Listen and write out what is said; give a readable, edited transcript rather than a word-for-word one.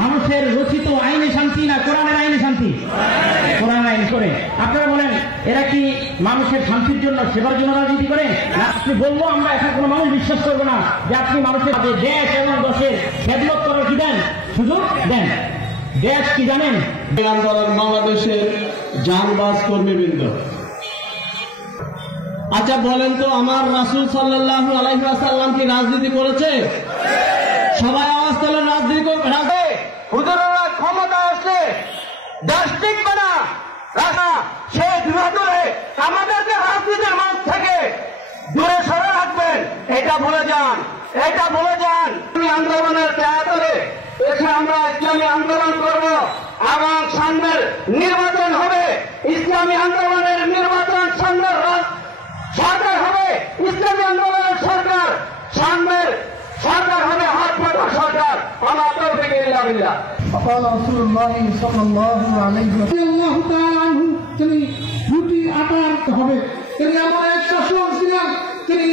মানুষের রচিত আইনে শান্তি না কোরআনের আইনে শান্তি? কোরআন আইন করে। আপনারা বলেন এরা কি মানুষের শান্তির জন্য সেবার জন্য রাজনীতি করে? না আপনি বলবো আমরা এখন কোনো মানুষ বিশ্বাস করবো না যে আপনি মানুষের দেশ এবং দশের খেদমত করার কি দেন, সুযোগ দেন। দেশ কি জানেন? আন্দোলন বাংলাদেশের জানবাজ কর্মীবৃন্দ, আচ্ছা বলেন তো আমার রাসূল সাল্লাল্লাহু আলাইহি ওয়াসাল্লাম কি রাজনীতি করেছে? সবাই আওয়াজ তোলে রাজনীতি রাখে। হুজুরেরা ক্ষমতা আসলে দেশ টিকবে না, সে দূরে আমাদেরকে রাজনীতির মঞ্চ থেকে দূরে সরে রাখবেন, এটা ভুলে যান, এটা ভুলে যান। আন্দোলনের প্রায়তরে এসে আমরা ইসলামী আন্দোলন করব এবং সামনের নির্বাচন হবে, ইসলামী আন্দোলনের নির্বাচন সামনের সরকার হবে, ইসলামী আন্দোলনের সরকার সামনের সরকার হবে, হাত পাতা সরকার। আমার তৌফিক ইল্লা বিল্লাহ। قال رسول الله صلى الله عليه وسلم তিনি রুটি আটা আনতে হবে। তিনি আমার এক শাসক ছিলেন, তিনি